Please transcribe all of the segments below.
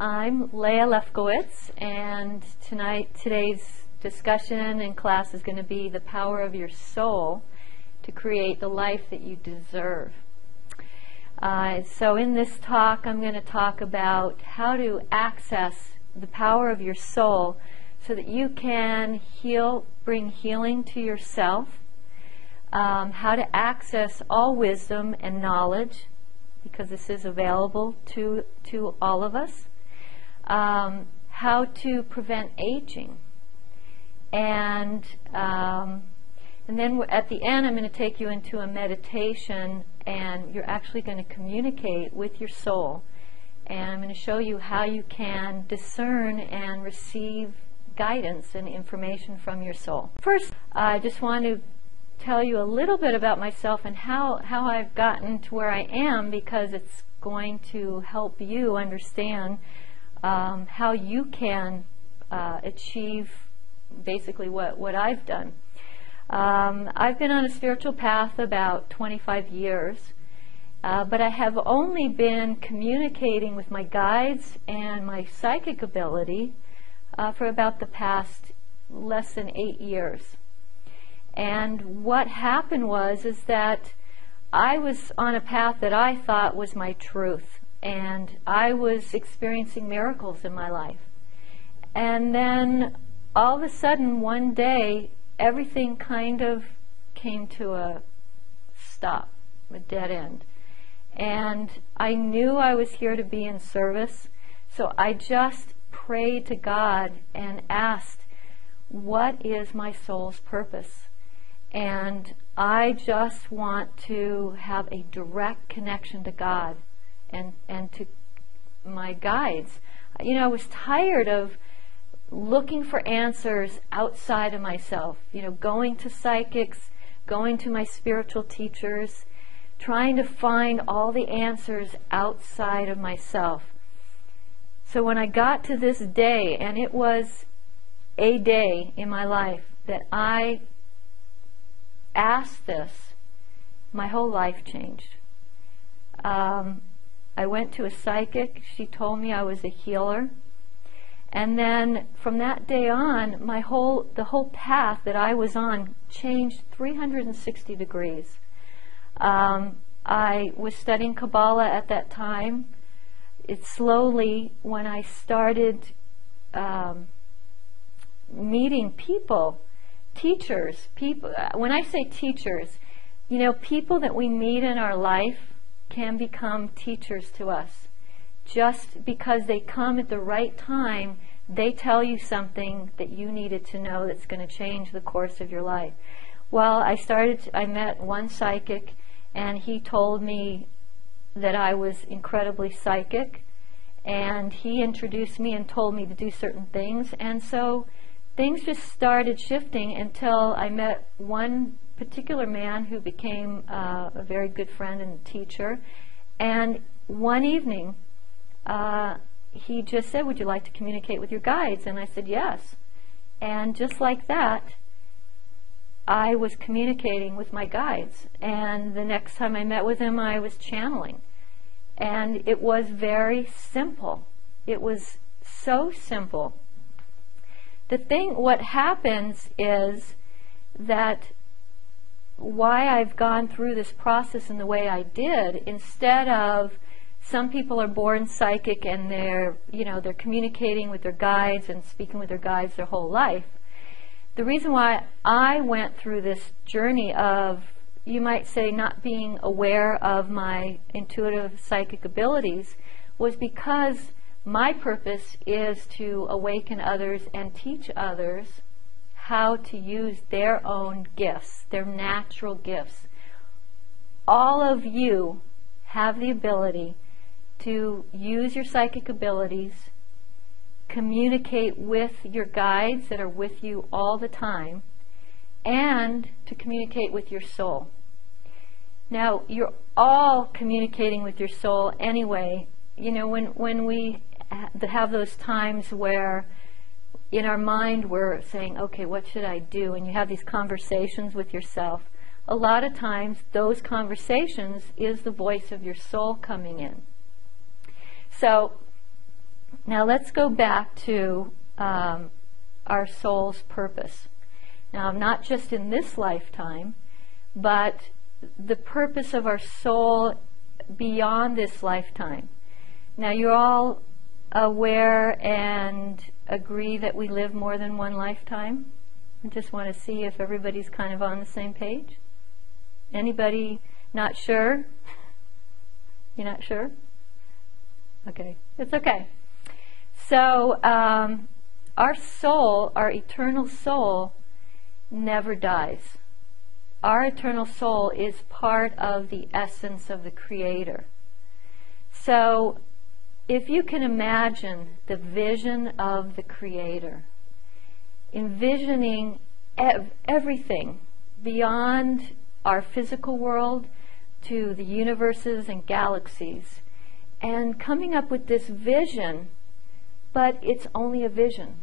I'm Leah Lefkowitz, and today's discussion and class is going to be the power of your soul to create the life that you deserve. So in this talk, I'm going to talk about how to access the power of your soul so that you can bring healing to yourself, how to access all wisdom and knowledge, because this is available to all of us, how to prevent aging, and then at the end I'm going to take you into a meditation, and you're actually going to communicate with your soul, and I'm going to show you how you can discern and receive guidance and information from your soul. First, I just want to tell you a little bit about myself and how I've gotten to where I am, because it's going to help you understand how you can achieve basically what I've done. I've been on a spiritual path about 25 years, but I have only been communicating with my guides and my psychic ability for about the past less than 8 years. And what happened is that I was on a path that I thought was my truth, and I was experiencing miracles in my life. And then all of a sudden one day everything kind of came to a stop, a dead end. And I knew I was here to be in service, so I just prayed to God and asked, what is my soul's purpose? And I just want to have a direct connection to God and to my guides. You know, I was tired of looking for answers outside of myself, going to psychics, going to my spiritual teachers, trying to find all the answers outside of myself. So when I got to this day, and it was a day in my life that I asked this, my whole life changed. I went to a psychic. She told me I was a healer. And then from that day on, the whole path that I was on changed 360 degrees. I was studying Kabbalah at that time. It slowly, when I started meeting people, teachers, when I say teachers, people that we meet in our life can become teachers to us. Just because they come at the right time, they tell you something that you needed to know that's going to change the course of your life. Well, I met one psychic, and he told me that I was incredibly psychic, and he introduced me and told me to do certain things, and so things just started shifting until I met one particular man who became a very good friend and teacher. And one evening, he just said, "Would you like to communicate with your guides?" And I said, "Yes." And just like that, I was communicating with my guides. And the next time I met with him, I was channeling. And it was very simple. It was so simple. What happens is that why I've gone through this process in the way I did, instead of some people are born psychic and they're communicating with their guides and speaking with their guides their whole life. The reason why I went through this journey of, you might say, not being aware of my intuitive psychic abilities was because my purpose is to awaken others and teach others how to use their own gifts, their natural gifts. All of you have the ability to use your psychic abilities, communicate with your guides that are with you all the time, and to communicate with your soul. Now, you're all communicating with your soul anyway. When we have those times where in our mind we're saying, okay, what should I do? And you have these conversations with yourself. A lot of times those conversations is the voice of your soul coming in. So Now let's go back to our soul's purpose. Now, not just in this lifetime, but the purpose of our soul beyond this lifetime. Now, you're all aware and agree that we live more than one lifetime? I just want to see if everybody's kind of on the same page. Anybody not sure? You're not sure? Okay, it's okay. So, our soul, our eternal soul, never dies. Our eternal soul is part of the essence of the Creator. So, if you can imagine the vision of the Creator, envisioning everything beyond our physical world to the universes and galaxies, and coming up with this vision, but it's only a vision.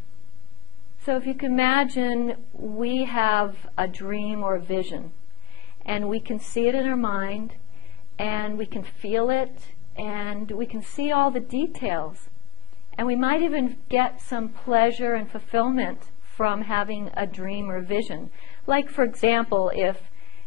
So if you can imagine, we have a dream or a vision, and we can see it in our mind, and we can feel it, and we can see all the details. And we might even get some pleasure and fulfillment from having a dream or vision. Like, for example, if,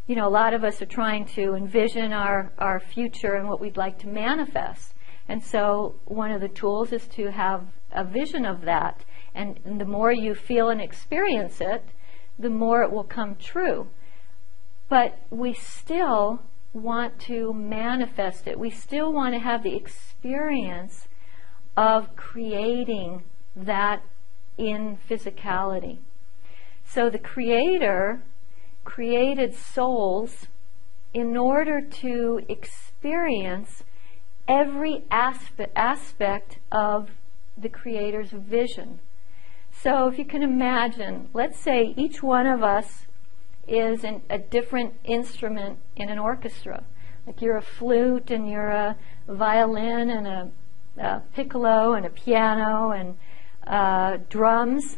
a lot of us are trying to envision our future and what we'd like to manifest. And so one of the tools is to have a vision of that. And the more you feel and experience it, the more it will come true. But we still want to manifest it. We still want to have the experience of creating that in physicality. So the Creator created souls in order to experience every aspect of the Creator's vision. So if you can imagine, let's say each one of us is a different instrument in an orchestra. Like you're a flute, and you're a violin, and a piccolo, and a piano, and drums.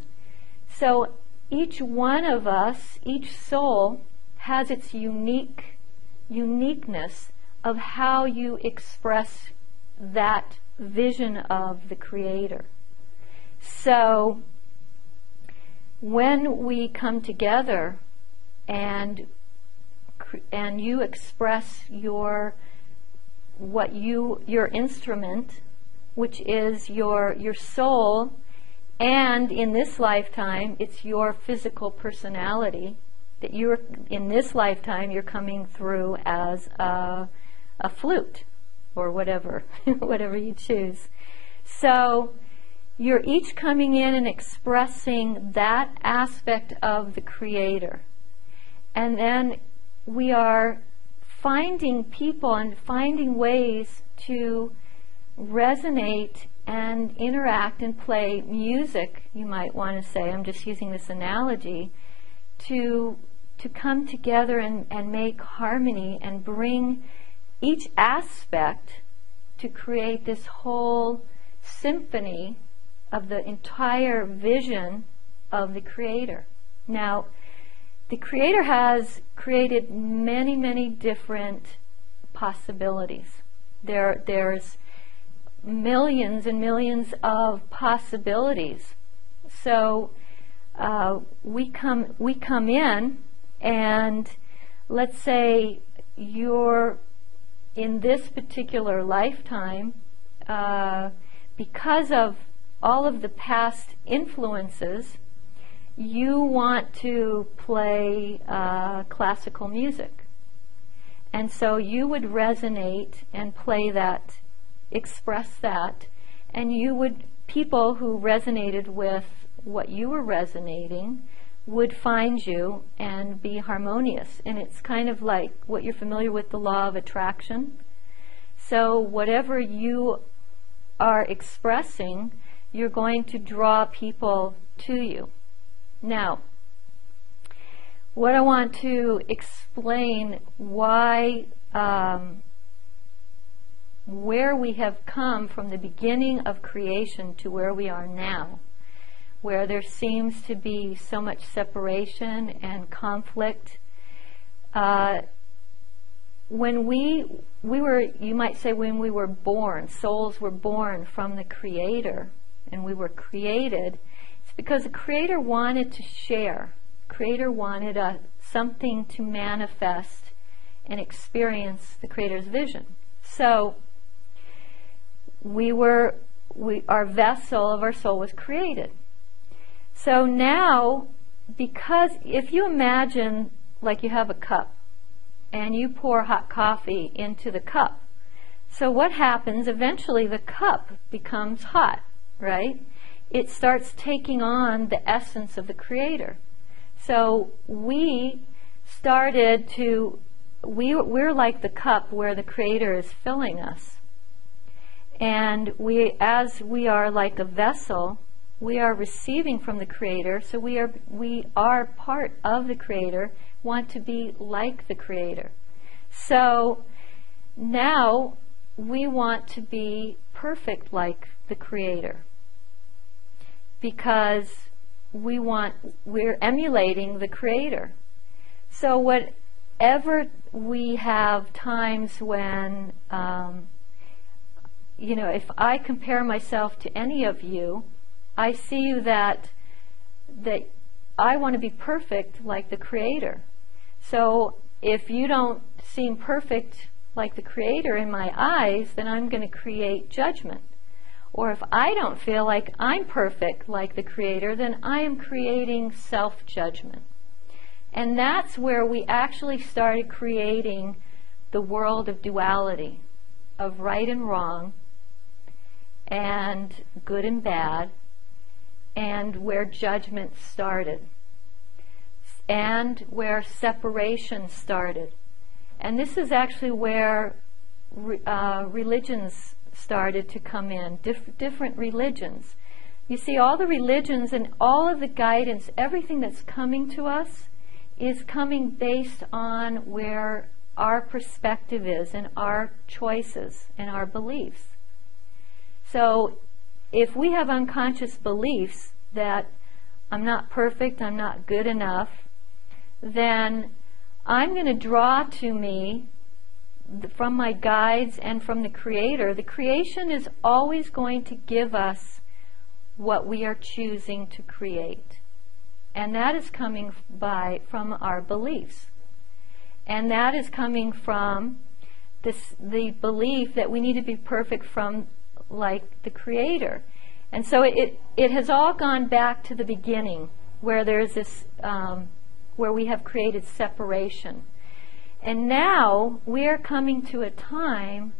So each one of us, each soul, has its uniqueness of how you express that vision of the Creator. So when we come together and you express your instrument, which is your soul, and in this lifetime it's your physical personality, that in this lifetime you're coming through as a flute or whatever you choose. So you're each coming in and expressing that aspect of the Creator. And then we are finding people and finding ways to resonate and interact and play music, you might want to say, I'm just using this analogy, to come together and make harmony and bring each aspect to create this whole symphony of the entire vision of the Creator. Now, the Creator has created many, many different possibilities. There's millions and millions of possibilities. So we come in, and let's say you're in this particular lifetime, because of all of the past influences, you want to play classical music. And so you would resonate and play that, express that, and people who resonated with what you were resonating would find you and be harmonious. And it's kind of like what you're familiar with, the law of attraction. So whatever you are expressing, you're going to draw people to you. Now, what I want to explain why, where we have come from the beginning of creation to where we are now, where there seems to be so much separation and conflict. When we were, you might say, when we were born, souls were born from the Creator. and we were created, it's because the Creator wanted to share. The Creator wanted something to manifest and experience the Creator's vision. So our vessel of our soul was created. So now, because if you imagine like you have a cup and you pour hot coffee into the cup, so what happens, eventually the cup becomes hot, right? It starts taking on the essence of the Creator. So we're like the cup where the Creator is filling us. And as we are like a vessel, we are receiving from the Creator, so we are part of the Creator, want to be like the Creator. So now we want to be perfect like the Creator, because we're emulating the Creator. So whatever we have times when, if I compare myself to any of you, I see that I want to be perfect like the Creator. So if you don't seem perfect like the Creator in my eyes, then I'm going to create judgment. Or if I don't feel like I'm perfect like the Creator, then I am creating self-judgment. And that's where we actually started creating the world of duality, of right and wrong, and good and bad, and where judgment started, and where separation started. And this is actually where religions started to come in, different religions. You see, all the religions and all of the guidance, everything that's coming to us is coming based on where our perspective is and our choices and our beliefs. So if we have unconscious beliefs that I'm not perfect, I'm not good enough, then I'm going to draw to me from my guides and from the Creator. The creation is always going to give us what we are choosing to create. And that is coming from our beliefs. And that is coming from the belief that we need to be perfect from like the Creator. And so it has all gone back to the beginning, where there's this, where we have created separation. And now we are coming to a time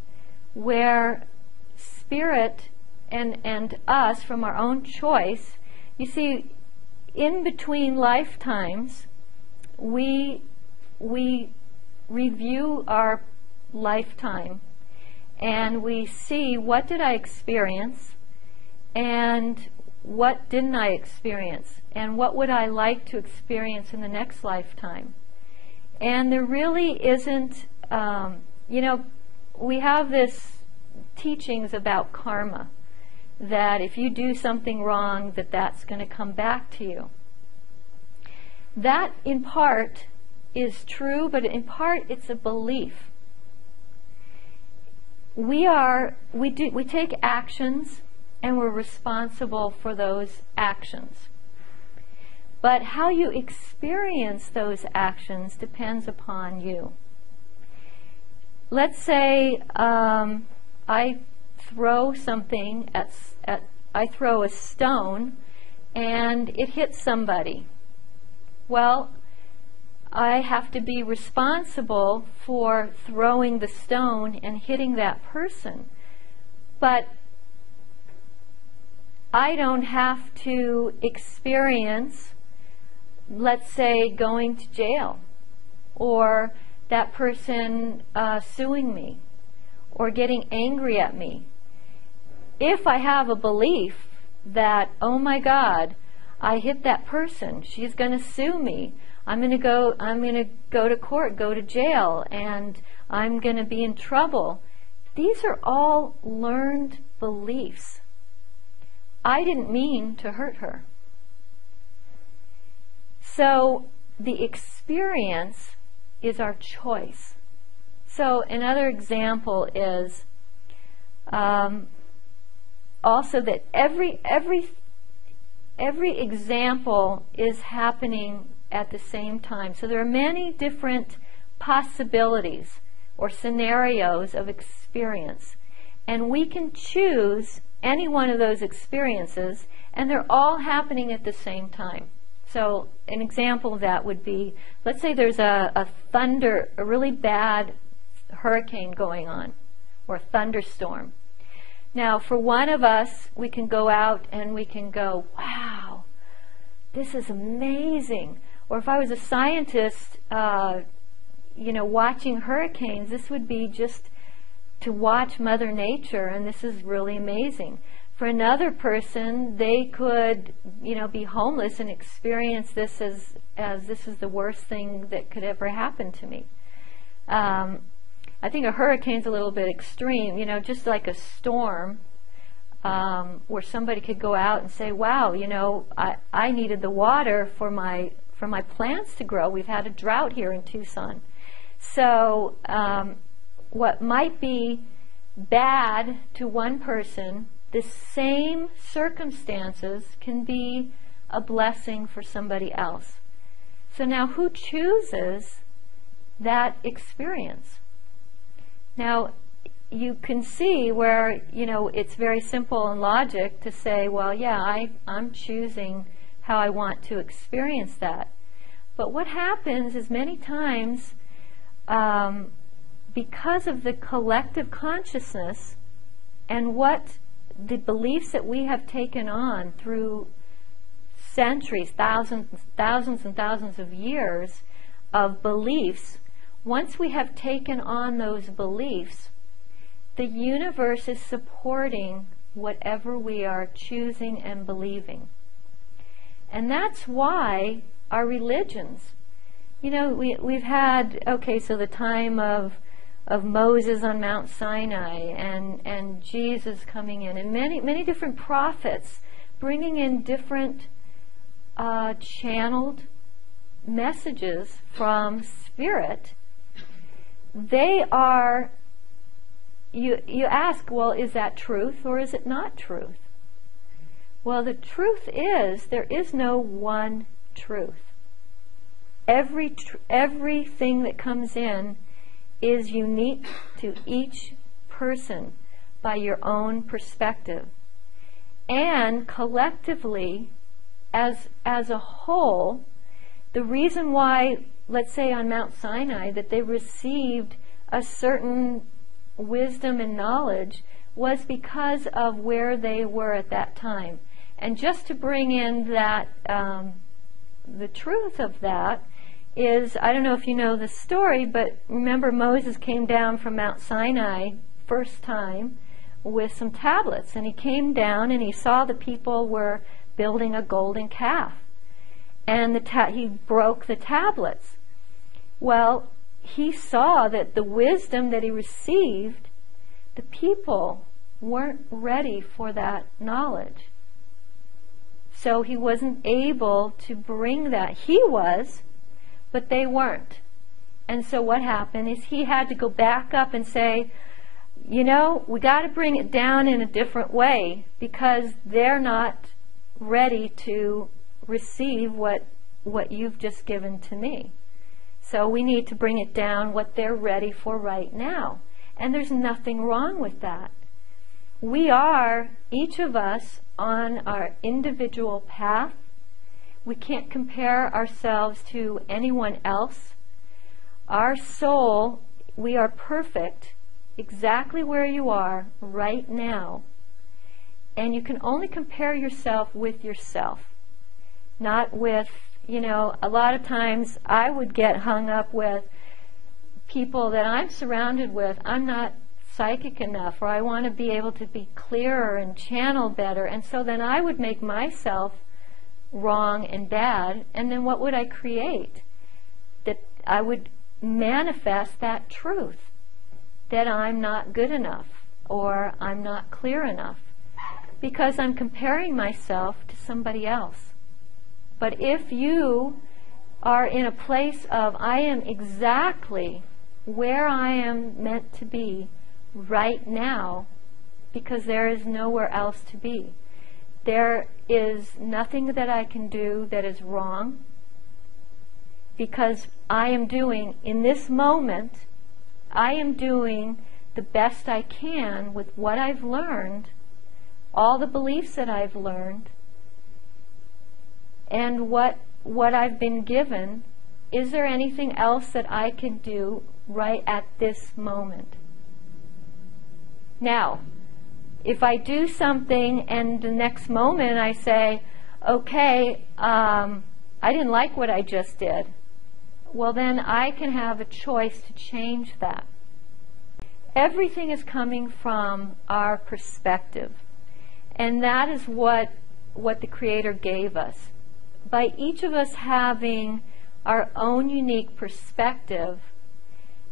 where Spirit and us, from our own choice, you see, in between lifetimes, we review our lifetime and we see, what did I experience and what didn't I experience, and what would I like to experience in the next lifetime. And there really isn't, we have this teachings about karma, that if you do something wrong, that's going to come back to you. That in part is true, but in part it's a belief. We take actions and we're responsible for those actions. But how you experience those actions depends upon you. Let's say I throw something I throw a stone and it hits somebody. Well, I have to be responsible for throwing the stone and hitting that person. But I don't have to experience, let's say, going to jail, or that person suing me, or getting angry at me. If I have a belief that, oh my God, I hit that person, she's going to sue me, I'm going to go to court, go to jail, and I'm going to be in trouble. These are all learned beliefs. I didn't mean to hurt her. So the experience is our choice. So another example is, also that every example is happening at the same time. So there are many different possibilities or scenarios of experience, and we can choose any one of those experiences, and they're all happening at the same time. So an example of that would be, let's say there's a really bad hurricane going on, or a thunderstorm. Now, for one of us, we can go out and we can go, wow, this is amazing. Or if I was a scientist, watching hurricanes, this would be just to watch Mother Nature, and this is really amazing. For another person, they could, be homeless and experience this as this is the worst thing that could ever happen to me. I think a hurricane's a little bit extreme, just like a storm, where somebody could go out and say, wow, I needed the water for my plants to grow. We've had a drought here in Tucson. So what might be bad to one person, the same circumstances can be a blessing for somebody else. So now who chooses that experience? Now, you can see where, it's very simple in logic to say, well, yeah, I'm choosing how I want to experience that. But what happens is many times, because of the collective consciousness and what the beliefs that we have taken on through centuries, thousands and thousands of years of beliefs, once we have taken on those beliefs, the universe is supporting whatever we are choosing and believing. And that's why our religions, we've had, so the time of Moses on Mount Sinai and Jesus coming in, and many different prophets bringing in different channeled messages from Spirit. They are, you ask, well, is that truth or is it not truth? Well, the truth is there is no one truth. Everything that comes in is unique to each person by your own perspective. And collectively, as a whole, the reason why, let's say on Mount Sinai, that they received a certain wisdom and knowledge was because of where they were at that time. And just to bring in that, the truth of that is, I don't know if you know the story, but remember Moses came down from Mount Sinai first time with some tablets, and he came down and he saw the people were building a golden calf, and he broke the tablets. Well, he saw that the wisdom that he received, the people weren't ready for that knowledge. So he wasn't able to bring that. He was, but they weren't. And so what happened is he had to go back up and say, we got to bring it down in a different way because they're not ready to receive what you've just given to me. So we need to bring it down what they're ready for right now. And there's nothing wrong with that. We are, each of us, on our individual path. We can't compare ourselves to anyone else. Our soul, we are perfect exactly where you are right now. And you can only compare yourself with yourself, not with, a lot of times I would get hung up with people that I'm surrounded with. I'm not psychic enough, or I want to be able to be clearer and channel better. And so then I would make myself wrong and bad, and then what would I create? That I would manifest that truth, that I'm not good enough, or I'm not clear enough, because I'm comparing myself to somebody else. But if you are in a place of, I am exactly where I am meant to be right now, because there is nowhere else to be. There is nothing that I can do that is wrong, because I am doing, in this moment, I am doing the best I can with what I've learned, all the beliefs that I've learned, and what I've been given. Is there anything else that I can do right at this moment? Now, if I do something and the next moment I say, okay, I didn't like what I just did, well then I can have a choice to change that. Everything is coming from our perspective, and that is what the Creator gave us. By each of us having our own unique perspective,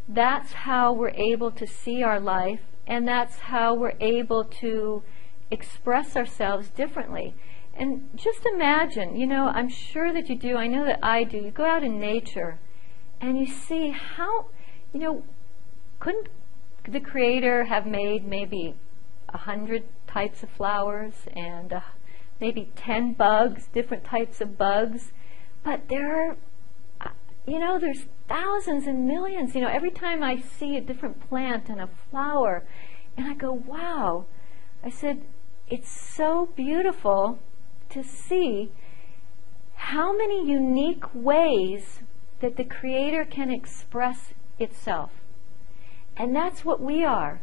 that's how we're able to see our life, and that's how we're able to express ourselves differently. And just imagine, I'm sure that you do, I know that I do, you go out in nature and you see how, couldn't the Creator have made maybe 100 types of flowers and maybe 10 bugs, different types of bugs? But there are, there's thousands and millions. Every time I see a different plant and a flower, and I go, wow. I said, it's so beautiful to see how many unique ways that the Creator can express itself. And that's what we are.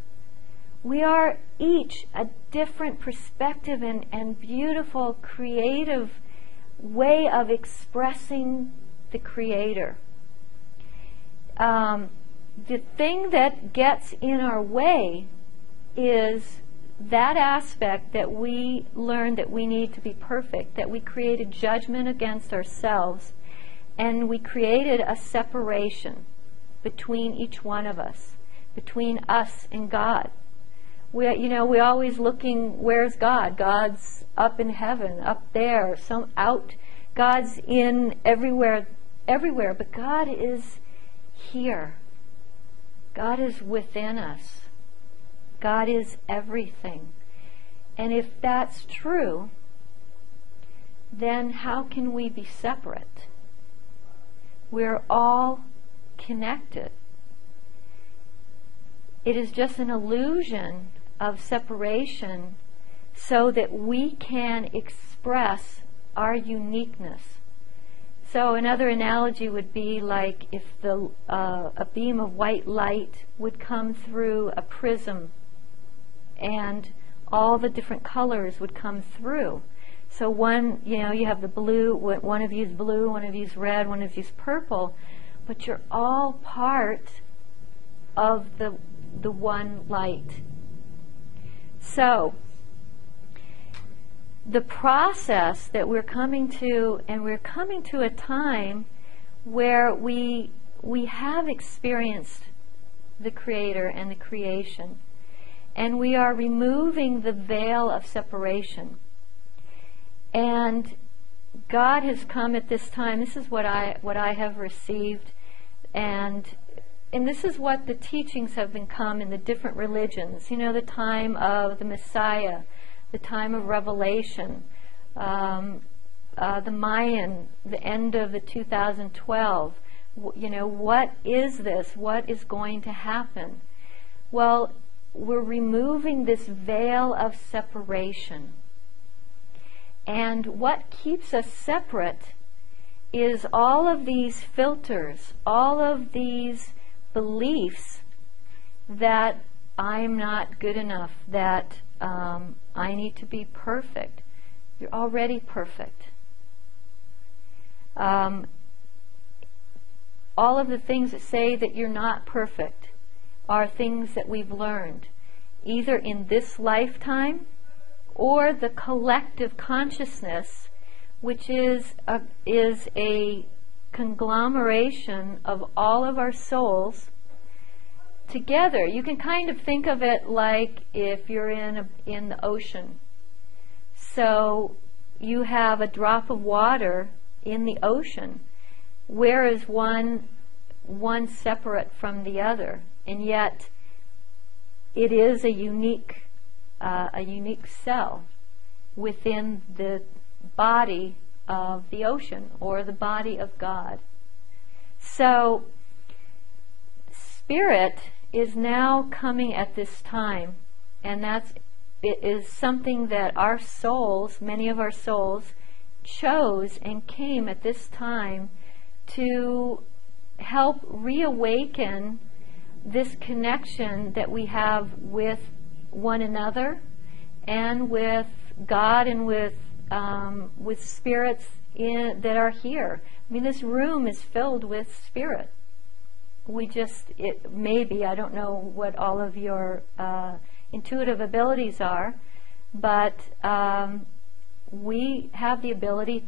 We are each a different perspective and beautiful, creative way of expressing the Creator. The thing that gets in our way is that aspect that we learn that we need to be perfect, that we created judgment against ourselves, and we created a separation between each one of us, between us and God. We always looking, where's God? God's up in heaven, up there, some out. God's in everywhere, but God is here. God is within us. God is everything. And if that's true, then how can we be separate? We're all connected. It is just an illusion of separation so that we can express our uniqueness. So another analogy would be like if a beam of white light would come through a prism, and all the different colors would come through. So one, you have the blue, one of you's blue, one of you's red, one of you's purple, but you're all part of the one light. So the process that we're coming to, and we're coming to a time where we have experienced the Creator and the creation, and we are removing the veil of separation. And God has come at this time. This is what I have received, and this is what the teachings have become in the different religions. The time of the Messiah, the time of Revelation, the Mayan, the end of the 2012. What is this? What is going to happen? Well, we're removing this veil of separation. And what keeps us separate is all of these filters, all of these beliefs that I'm not good enough, that I need to be perfect. You're already perfect. All of the things that say that you're not perfect are things that we've learned, either in this lifetime or the collective consciousness, which is a conglomeration of all of our souls together. You can kind of think of it like if you're in the ocean. So you have a drop of water in the ocean. Where is one separate from the other? And yet it is a unique a unique cell within the body of the ocean or the body of God. So Spirit is now coming at this time, and it is something that our souls, many of our souls, chose and came at this time to help reawaken this connection that we have with one another and with God and with spirits that are here. I mean, this room is filled with spirit. Maybe, I don't know what all of your intuitive abilities are, but we have the ability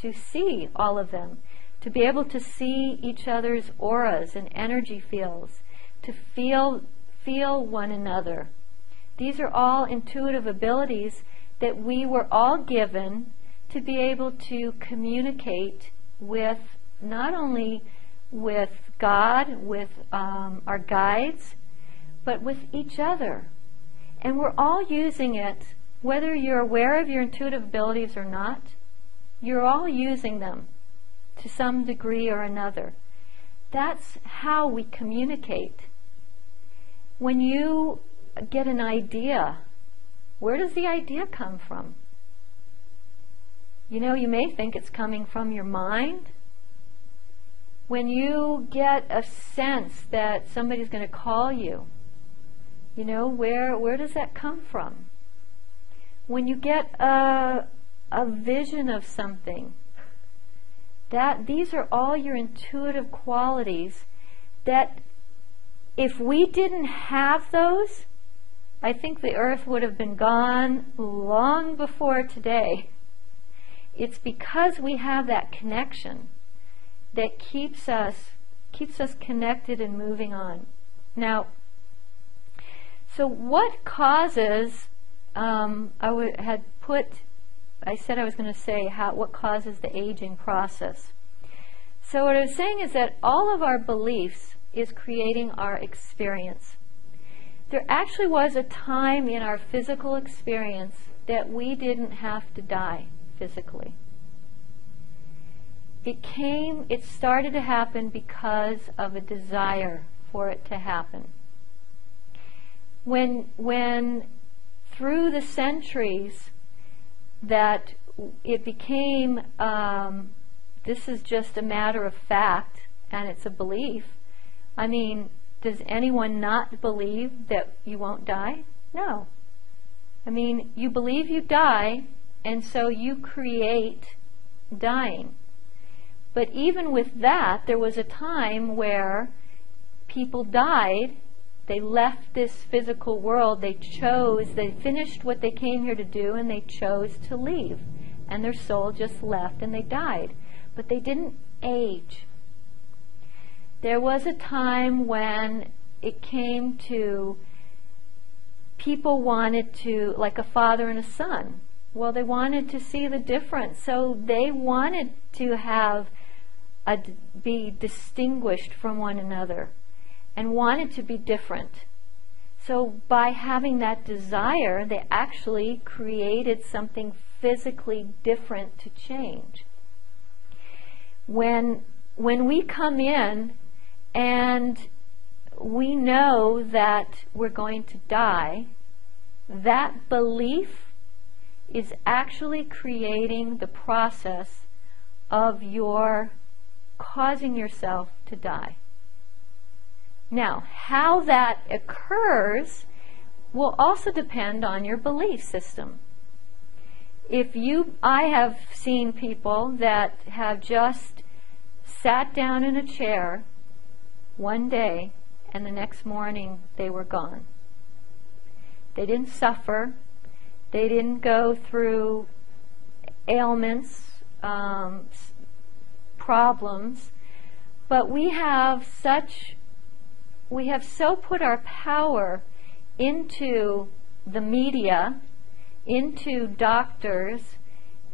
to see all of them, to be able to see each other's auras and energy fields, to feel one another. These are all intuitive abilities that we were all given to be able to communicate with, not only with God, with our guides, but with each other. And we're all using it, whether you're aware of your intuitive abilities or not, you're all using them to some degree or another. That's how we communicate. When you get an idea, where does the idea come from? You know, you may think it's coming from your mind. When you get a sense that somebody's going to call you, you know, where does that come from? When you get a vision of something, these are all your intuitive qualities that if we didn't have those, I think the earth would have been gone long before today. It's because we have that connection that keeps us connected and moving on. Now, so what causes, I said I was going to say what causes the aging process. So what I was saying is that all of our beliefs is creating our experience. There actually was a time in our physical experience that we didn't have to die physically. It started to happen because of a desire for it to happen. When through the centuries that it became, this is just a matter of fact, and it's a belief. I mean, does anyone not believe that you won't die? No. I mean, you believe you die, and so you create dying. But even with that, there was a time where people died. They left this physical world. They finished what they came here to do, and they chose to leave. And their soul just left, and they died. But they didn't age. There was a time when it came to people wanted to, like a father and a son. Well, they wanted to see the difference. So they wanted to be distinguished from one another and wanted to be different. So by having that desire, they actually created something physically different to change. When we come in and we know that we're going to die, that belief is actually creating the process of your causing yourself to die. Now, how that occurs will also depend on your belief system. I have seen people that have just sat down in a chair one day and the next morning they were gone. They didn't suffer. They didn't go through ailments, problems, but we have so put our power into the media, into doctors,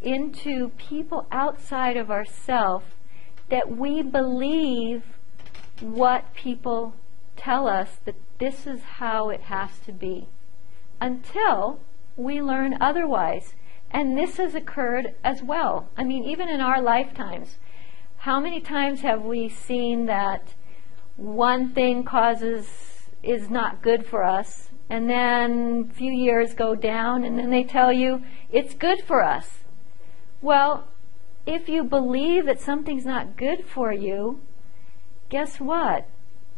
into people outside of ourselves, that we believe what people tell us, that this is how it has to be. until we learn otherwise. And this has occurred as well. I mean, even in our lifetimes, how many times have we seen that one thing is not good for us, and then a few years go down, and then they tell you it's good for us? Well, if you believe that something's not good for you, guess what?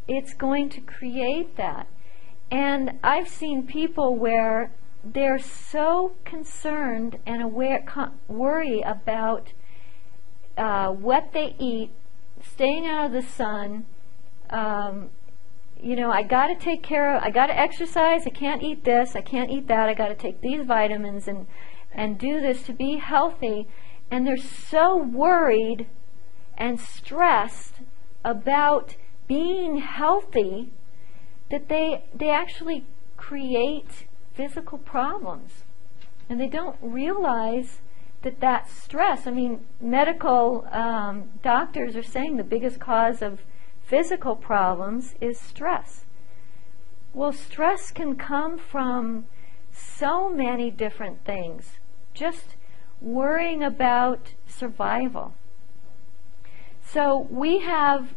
It's going to create that. And I've seen people where they're so concerned and worry about what they eat, staying out of the sun. I got to take care of, I got to exercise, I can't eat this, I can't eat that, I got to take these vitamins and do this to be healthy. And they're so worried and stressed about being healthy that they actually create physical problems. And they don't realize that that's stress. I mean, medical doctors are saying the biggest cause of physical problems is stress. Well, stress can come from so many different things. Just worrying about survival. So we have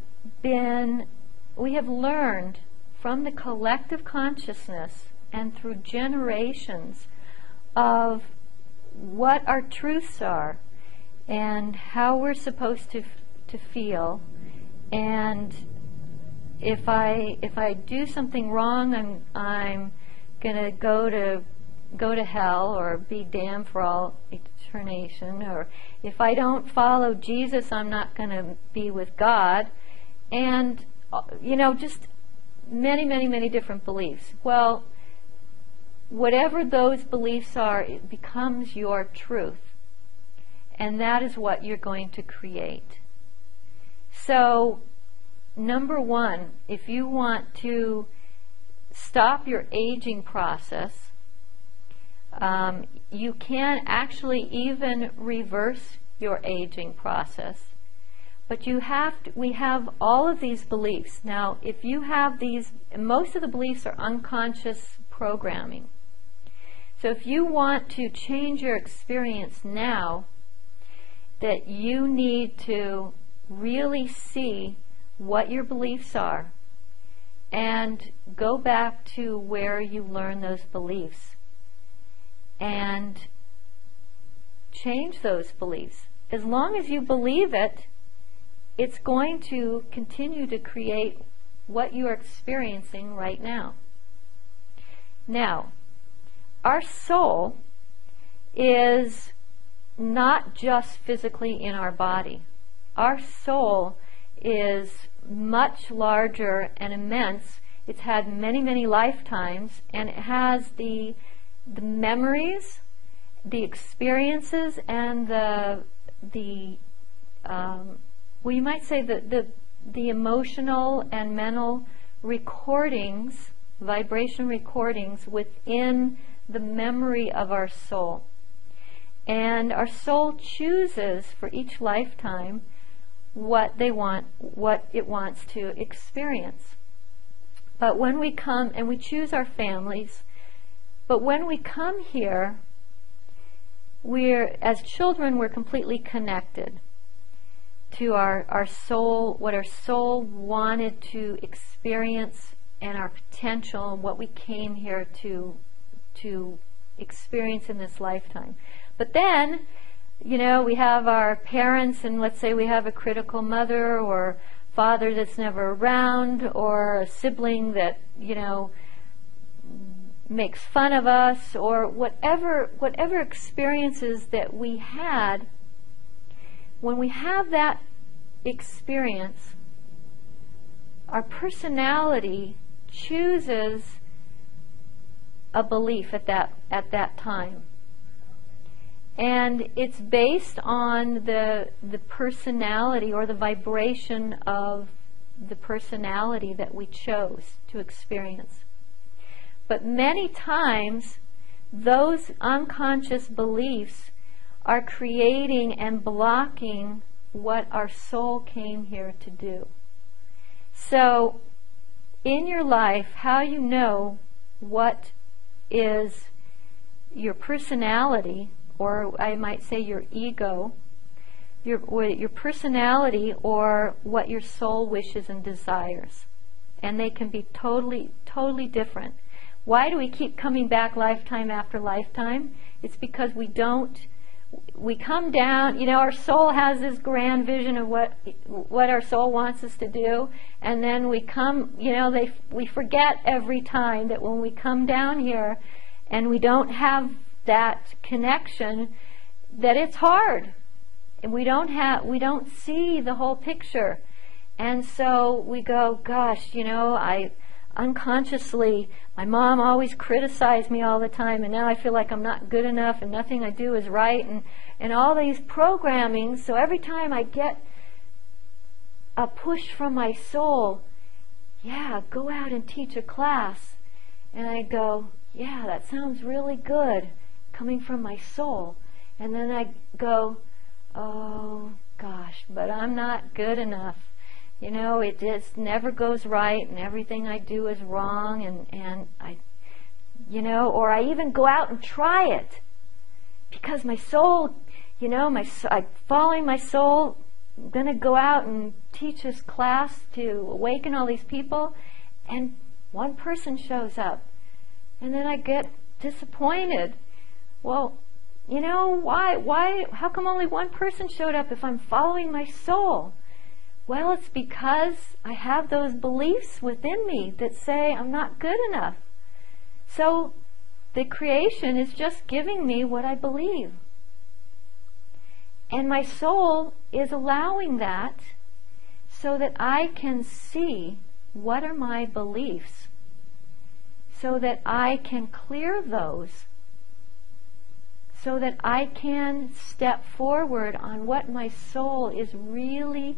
learned from the collective consciousness and through generations of what our truths are and how we're supposed to feel. And if I do something wrong, I'm gonna go to hell or be damned for all eternation. Or if I don't follow Jesus, I'm not going to be with God. And just many different beliefs. Well, whatever those beliefs are, it becomes your truth. And that is what you're going to create. So, number one, if you want to stop your aging process, you can actually even reverse your aging process. But we have all of these beliefs. Now, if you have these, most of the beliefs are unconscious programming. So if you want to change your experience now, that you need to really see what your beliefs are and go back to where you learned those beliefs and change those beliefs. As long as you believe it, it's going to continue to create what you are experiencing right now. Now, our soul is not just physically in our body. Our soul is much larger and immense. It's had many lifetimes, and it has the memories, the experiences, and well, you might say the emotional and mental recordings, vibration recordings within the memory of our soul. And our soul chooses for each lifetime what it wants to experience. But when we come, and we choose our families, but when we come here, as children, we're completely connected to our soul, what our soul wanted to experience, and our potential, and what we came here to experience in this lifetime. But then, we have our parents, and let's say we have a critical mother or father that's never around, or a sibling that, makes fun of us, or whatever experiences that we had. When we have that experience, our personality chooses a belief at that time. And it's based on the personality or the vibration of the personality that we chose to experience. But many times, those unconscious beliefs are creating and blocking what our soul came here to do. So, in your life, how you know what is your personality, or I might say your ego, your personality, or what your soul wishes and desires. And they can be totally, totally different. Why do we keep coming back lifetime after lifetime? It's because we come down, our soul has this grand vision of what our soul wants us to do, and then we come, we forget every time that when we come down here and we don't have that connection, that it's hard. And we don't see the whole picture. And so we go, gosh, I unconsciously, my mom always criticized me all the time, and now I feel like I'm not good enough and nothing I do is right, and all these programming. So every time I get a push from my soul, yeah, go out and teach a class, and I go, yeah, that sounds really good coming from my soul. And then I go, oh gosh, but I'm not good enough. It just never goes right, and everything I do is wrong, and I, or I even go out and try it because my soul, I'm following my soul. I'm going to go out and teach this class to awaken all these people, and one person shows up, and then I get disappointed. Well, why? How come only one person showed up if I'm following my soul? Well, it's because I have those beliefs within me that say I'm not good enough. So the creation is just giving me what I believe. And my soul is allowing that so that I can see what are my beliefs, so that I can clear those, so that I can step forward on what my soul is really.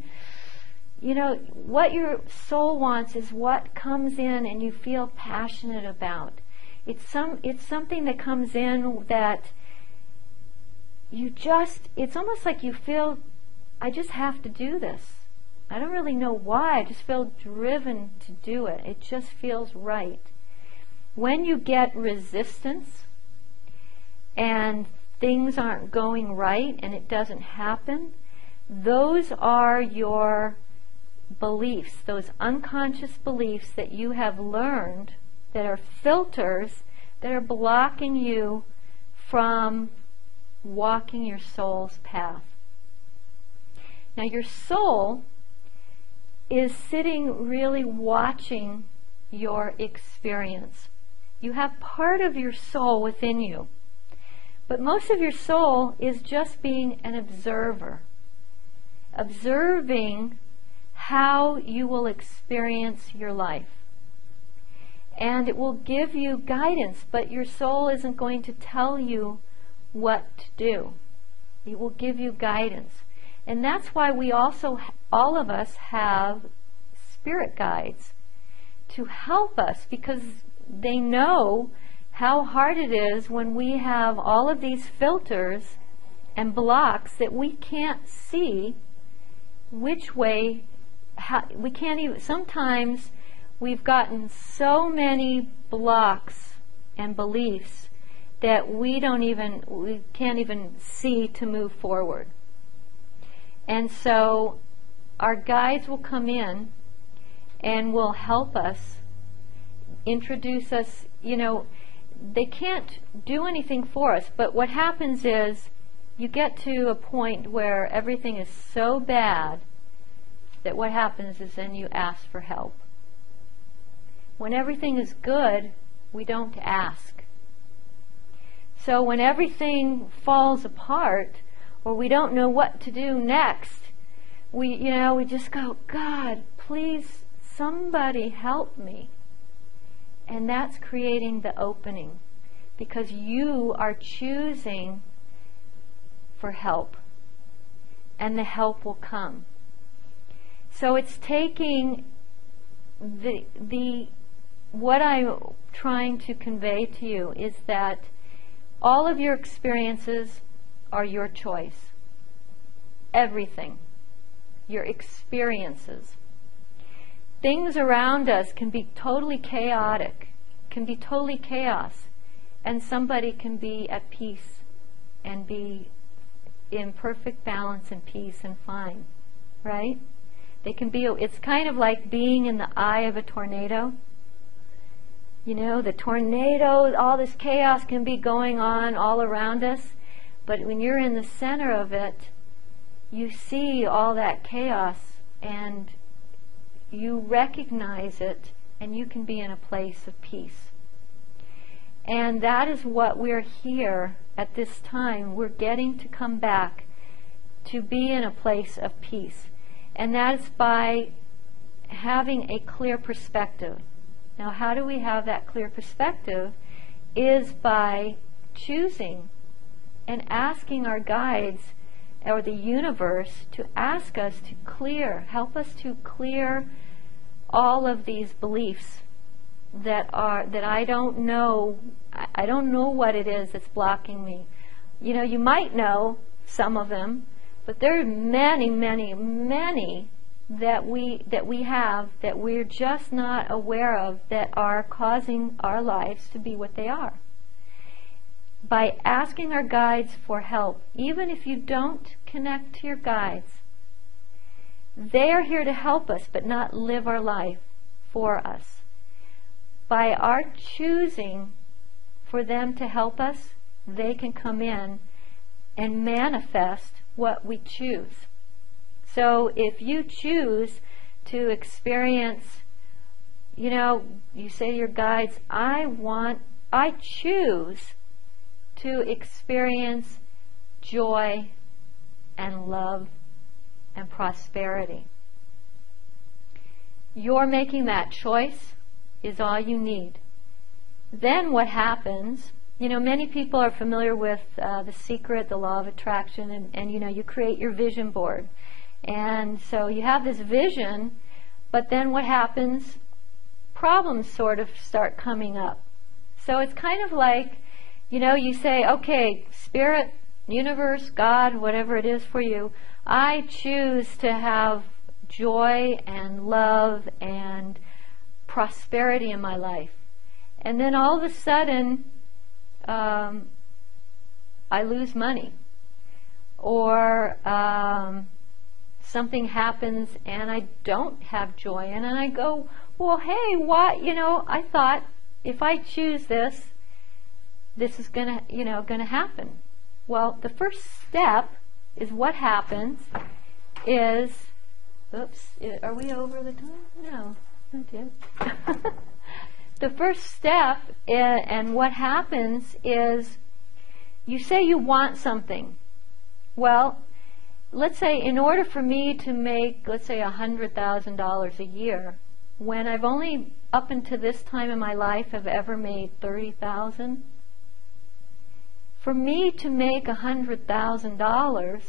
What your soul wants is what comes in and you feel passionate about. It's something that comes in that it's almost like you feel, I just have to do this. I don't really know why. I just feel driven to do it. It just feels right. When you get resistance and things aren't going right and it doesn't happen, those are your beliefs, those unconscious beliefs that you have learned that are filters that are blocking you from walking your soul's path. Now your soul is sitting really watching your experience. You have part of your soul within you, but most of your soul is just being an observer, observing how you will experience your life. And it will give you guidance, but your soul isn't going to tell you what to do. It will give you guidance. And that's why we also, all of us, have spirit guides to help us, because they know how hard it is when we have all of these filters and blocks that we can't see which way. We can't even, sometimes we've gotten so many blocks and beliefs that we can't even see to move forward. And so our guides will come in and will help us, introduce us. They can't do anything for us, but what happens is you get to a point where everything is so bad that what happens is then you ask for help. When everything is good, we don't ask. So when everything falls apart, or we don't know what to do next, we just go, God, please, somebody help me. And that's creating the opening, because you are choosing for help, and the help will come. So it's taking what I'm trying to convey to you is that all of your experiences are your choice. Everything. Your experiences. Things around us can be totally chaotic, can be totally chaos. and somebody can be at peace and be in perfect balance and peace and fine, right? They can be, it's kind of like being in the eye of a tornado. You know, the tornado, all this chaos can be going on all around us, but when you're in the center of it, you see all that chaos and you recognize it, and you can be in a place of peace. And that is what we're here at this time. We're getting to come back to be in a place of peace. And that is by having a clear perspective. Now, how do we have that clear perspective? Is by choosing and asking our guides or the universe to ask us to help us to clear all of these beliefs that I don't know what it is that's blocking me. You know, you might know some of them, but there are many, many, many that we have that we're just not aware of that are causing our lives to be what they are. By asking our guides for help, even if you don't connect to your guides, they are here to help us but not live our life for us. By our choosing for them to help us, they can come in and manifest what we choose. So if you choose to experience, you know, you say to your guides, I choose to experience joy and love and prosperity. You're making that choice is all you need. Then what happens, you know, many people are familiar with The Secret, the law of attraction, and you know, you create your vision board. And so you have this vision, but then what happens? Problems sort of start coming up. So it's kind of like, you know, you say, okay, Spirit, universe, God, whatever it is for you, I choose to have joy and love and prosperity in my life. And then all of a sudden, I lose money. Or something happens and I don't have joy. And then I go, well, hey, what? You know, I thought if I choose this, this is going to happen. Well, the first step is what happens is, oops, are we over the time? No, not yet. The first step and what happens is you say you want something. Well, let's say in order for me to make, let's say, $100,000 a year, when I've only up until this time in my life have ever made $30,000, for me to make $100,000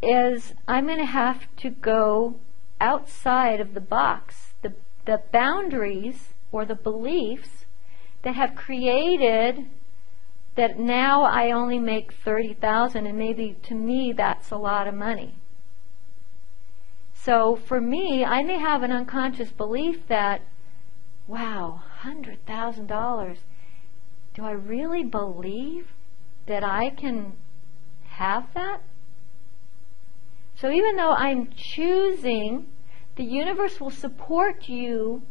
is I'm going to have to go outside of the box, the boundaries or the beliefs that have created that now I only make $30,000, and maybe to me that's a lot of money. So for me, I may have an unconscious belief that, wow, $100,000, do I really believe that I can have that? So even though I'm choosing, the universe will support you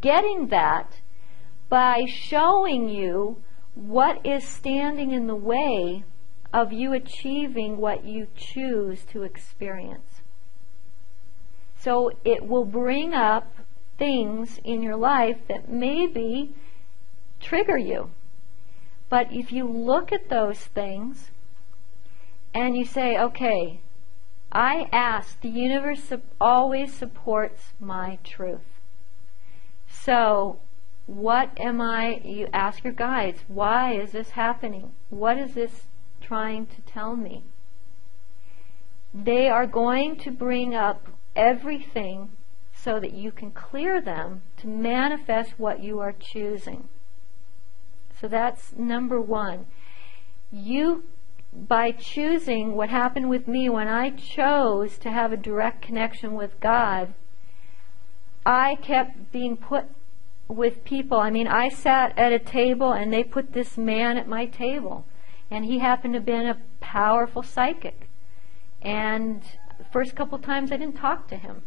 getting that by showing you what is standing in the way of you achieving what you choose to experience. So it will bring up things in your life that maybe trigger you. But if you look at those things and you say, okay, I ask, the universe always supports my truth. So what am I, you ask your guides, why is this happening? What is this trying to tell me? They are going to bring up everything so that you can clear them to manifest what you are choosing. So that's number one. You, by choosing, what happened with me when I chose to have a direct connection with God, I kept being put with people. I mean, I sat at a table and they put this man at my table, and he happened to have been a powerful psychic. And the first couple times I didn't talk to him.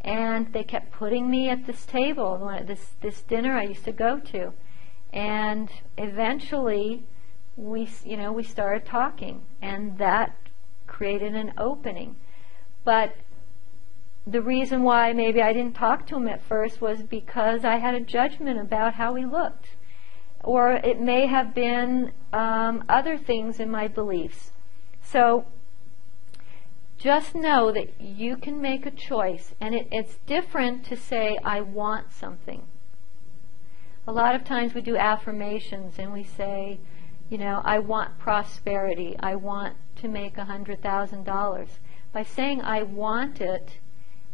And they kept putting me at this table, this dinner I used to go to. And eventually we started talking, and that created an opening. But the reason why maybe I didn't talk to him at first was because I had a judgment about how he looked. Or it may have been other things in my beliefs. So just know that you can make a choice, and it's different to say, I want something. A lot of times we do affirmations and we say, I want prosperity. I want to make $100,000. By saying I want it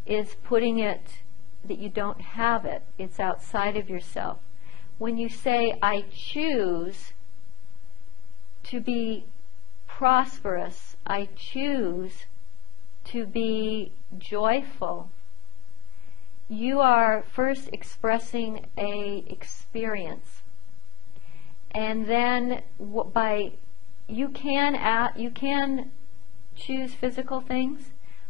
is putting it that you don't have it. It's outside of yourself. When you say I choose to be prosperous, I choose to be joyful, you are first expressing a experience. And then you can choose physical things,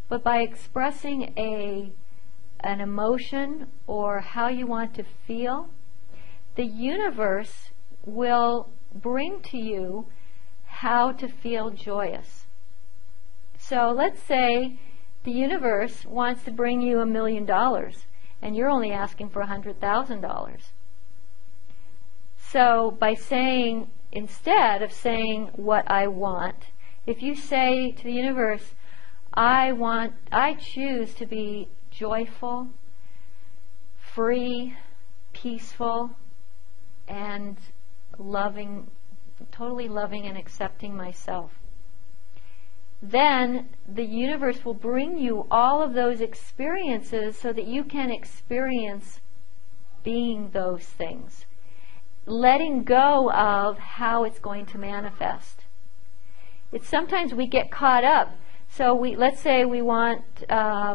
but by expressing an emotion or how you want to feel, the universe will bring to you how to feel joyous. So let's say the universe wants to bring you $1 million, and you're only asking for $100,000. So by saying, instead of saying what I want, if you say to the universe, I choose to be joyful, free, peaceful, and loving, totally loving and accepting myself, then the universe will bring you all of those experiences so that you can experience being those things, letting go of how it's going to manifest. It's sometimes we get caught up. So let's say we want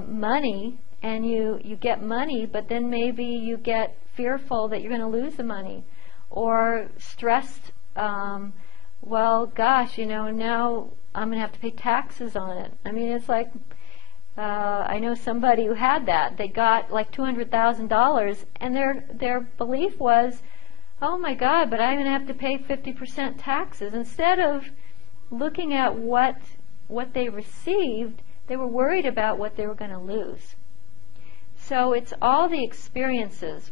money, and you get money, but then maybe you get fearful that you're going to lose the money, or stressed, well, gosh, now I'm going to have to pay taxes on it. I mean, it's like, I know somebody who had that. They got like $200,000, and their belief was, oh my God, but I'm going to have to pay 50% taxes. Instead of looking at what they received, they were worried about what they were going to lose. So it's all the experiences.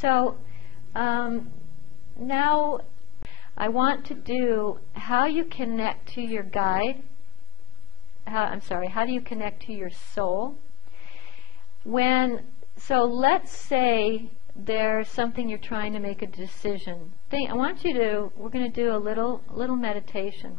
So now I want to do how you connect to your guide. How do you connect to your soul? So let's say there's something you're trying to make a decision. We're going to do a little meditation.